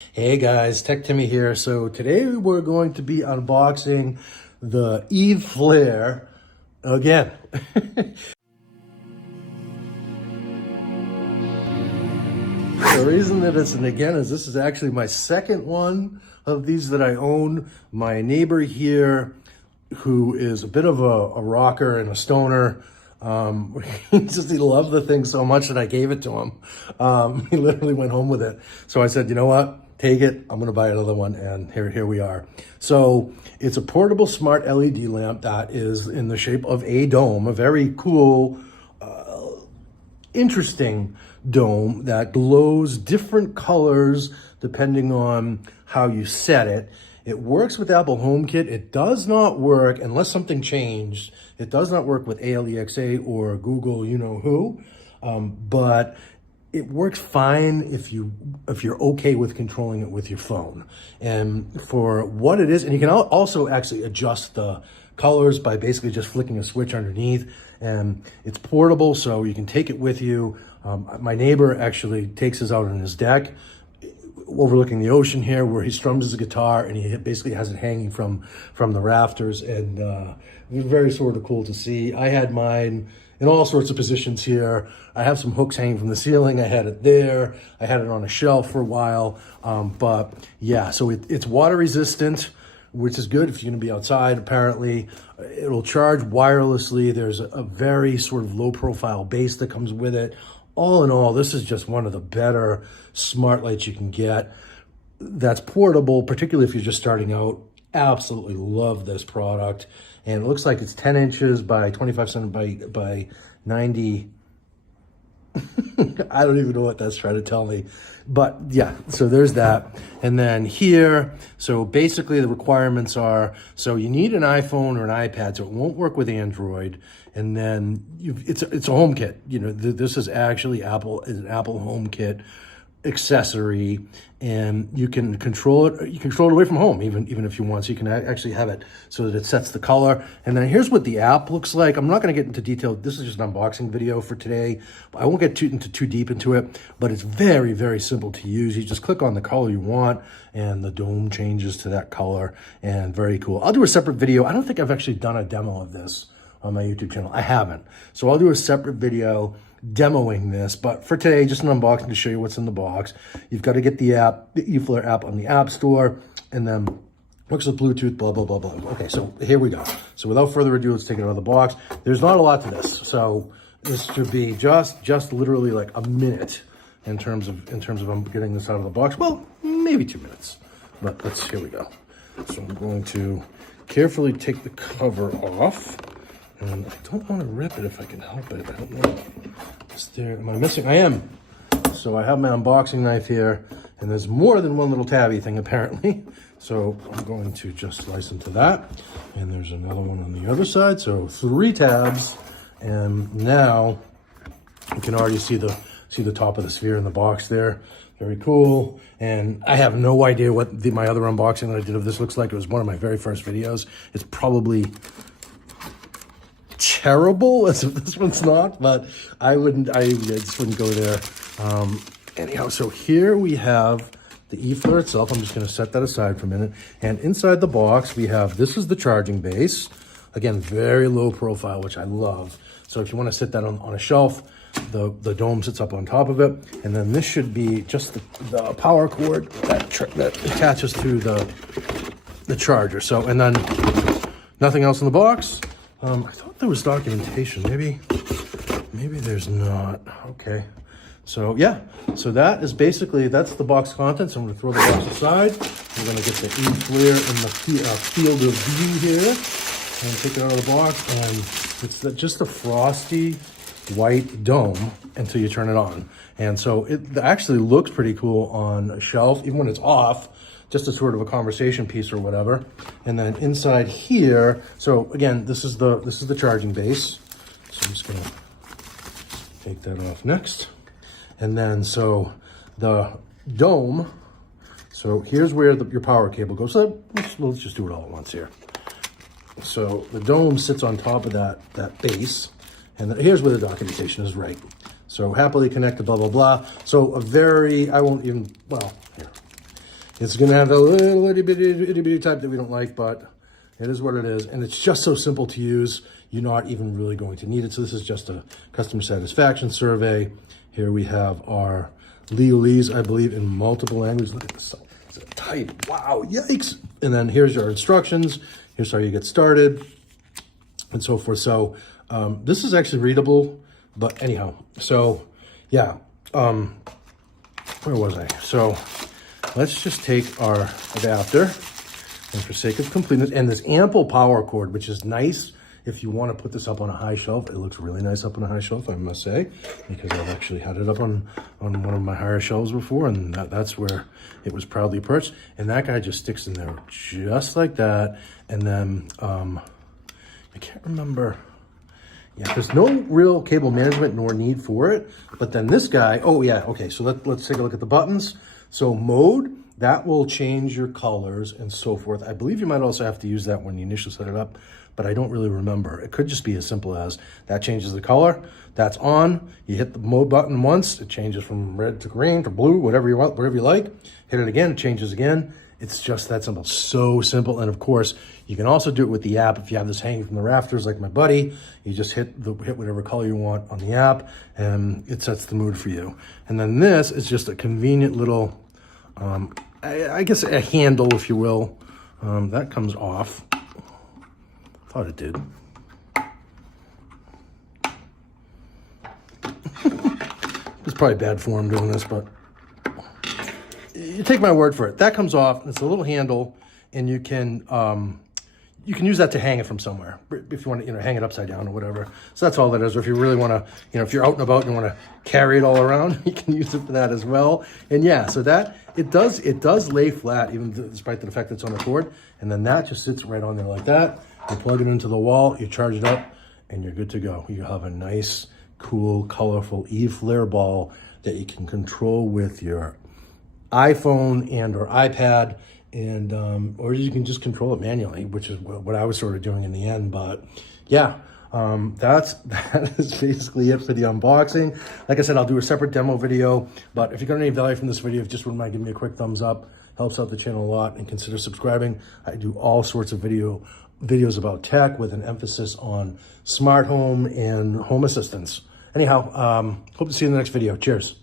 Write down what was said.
Hey guys, TecTimmy here. So today we're going to be unboxing the Eve Flare again. The reason that it's an again is this is actually my second one of these that I own. My neighbor here, who is a bit of a rocker and a stoner, he loved the thing so much that I gave it to him. He literally went home with it. So I said, you know what? Take it. I'm going to buy another one. And here we are. So it's a portable smart LED lamp that is in the shape of a dome, a very cool, interesting dome that glows different colors depending on how you set it. It works with Apple HomeKit. It does not work, unless something changed, it does not work with Alexa or Google you-know-who, but it works fine if you're okay with controlling it with your phone. And for what it is, and you can also actually adjust the colors by basically just flicking a switch underneath, and it's portable, so you can take it with you. My neighbor actually takes his out on his deck overlooking the ocean here, where he strums his guitar and he basically has it hanging from the rafters, and it was very sort of cool to see. I had mine in all sorts of positions here. I have some hooks hanging from the ceiling. I had it there. I had it on a shelf for a while. But yeah, so it's water resistant, which is good if you're gonna be outside. Apparently, it'll charge wirelessly. There's a very sort of low profile base that comes with it. All in all, this is just one of the better smart lights you can get that's portable, particularly if you're just starting out. Absolutely love this product. And it looks like it's 10 inches by 25 centimeters by 90. I don't even know what that's trying to tell me. But yeah, so there's that. And then here, so basically the requirements are, so you need an iPhone or an iPad, so it won't work with Android. And then it's a HomeKit. You know, this is actually an Apple HomeKit accessory, and you can control it. You control it away from home, even if you want. So you can actually have it so that it sets the color. And then here's what the app looks like. I'm not going to get into detail. This is just an unboxing video for today. I won't get too deep into it, but it's very, very simple to use. You just click on the color you want, and the dome changes to that color, and very cool. I'll do a separate video. I don't think I've actually done a demo of this on my YouTube channel. I haven't. So I'll do a separate video demoing this, but for today, just an unboxing to show you what's in the box. You've got to get the app, the eFlare app, on the App Store, and then works with Bluetooth, blah, blah, blah, blah. Okay, so here we go. So without further ado, let's take it out of the box. There's not a lot to this, so this should be just literally like a minute in terms of getting this out of the box. Well, maybe 2 minutes, but here we go. So I'm going to carefully take the cover off. And I don't want to rip it if I can help it. I don't know. Am I missing? I am. So I have my unboxing knife here, and there's more than one little tabby thing apparently. So I'm going to just slice into that. And there's another one on the other side. So 3 tabs. And now you can already see the top of the sphere in the box there. Very cool. And I have no idea what my other unboxing that I did of this looks like. It was one of my very first videos. It's probably terrible as if this one's not, but I just wouldn't go there. Anyhow, so here we have the eFlare itself. I'm just going to set that aside for a minute. And inside the box, we have, this is the charging base. Again, very low profile, which I love. So if you want to sit that on a shelf, the dome sits up on top of it. And then this should be just the power cord that attaches to the charger. So, and then nothing else in the box. I thought there was documentation. Maybe there's not. Okay. So yeah, so that is basically, that's the box contents. I'm going to throw the box aside. We're going to get the eFlare in the field of view here and take it out of the box. And it's just a frosty white dome until you turn it on. And so it actually looks pretty cool on a shelf, even when it's off. Just a sort of a conversation piece or whatever. And then inside here, so again, this is the charging base. So I'm just gonna take that off next. And then so the dome, so here's where your power cable goes. So let's just do it all at once here. So the dome sits on top of that base, and here's where the documentation is right. So happily connected, blah, blah, blah. So I won't even, well, here. It's going to have a little itty bitty type that we don't like, but it is what it is. And it's just so simple to use. You're not even really going to need it. So this is just a customer satisfaction survey. Here we have our legalese, I believe, in multiple languages. Look at this. It's tight. Wow, yikes. And then here's your instructions. Here's how you get started and so forth. So this is actually readable, but anyhow. So yeah, where was I? So let's just take our adapter, and for sake of completeness, and this ample power cord, which is nice if you want to put this up on a high shelf. It looks really nice up on a high shelf, I must say, because I've actually had it up on one of my higher shelves before, and that's where it was proudly perched. And that guy just sticks in there just like that. And then I can't remember. Yeah, there's no real cable management nor need for it. But then this guy, oh yeah, okay, so let's take a look at the buttons. So mode, that will change your colors and so forth. I believe you might also have to use that when you initially set it up, but I don't really remember. It could just be as simple as that changes the color, that's on. You hit the mode button once, it changes from red to green to blue, whatever you want, whatever you like. Hit it again, it changes again. It's just that simple, so simple. And of course, you can also do it with the app. If you have this hanging from the rafters like my buddy, you just hit whatever color you want on the app and it sets the mood for you. And then this is just a convenient little, I guess a handle, if you will. That comes off. Thought it did. It's probably bad form doing this, but you take my word for it. That comes off. It's a little handle, and you can use that to hang it from somewhere if you want to, hang it upside down or whatever. So that's all that is. Or if you really want to, if you're out and about and you want to carry it all around, you can use it for that as well. And yeah, so that it does lay flat, even despite the fact that it's on a cord. And then that just sits right on there like that. You plug it into the wall, you charge it up, and you're good to go. You have a nice, cool, colorful E-flare ball that you can control with your iPhone and or iPad, and or you can just control it manually, which is what I was sort of doing in the end. But yeah, that is basically it for the unboxing. Like I said, I'll do a separate demo video, but if you got any value from this video, just wouldn't mind giving me a quick thumbs up. Helps out the channel a lot, and consider subscribing. I do all sorts of videos about tech with an emphasis on smart home and home assistance. Anyhow, hope to see you in the next video. Cheers.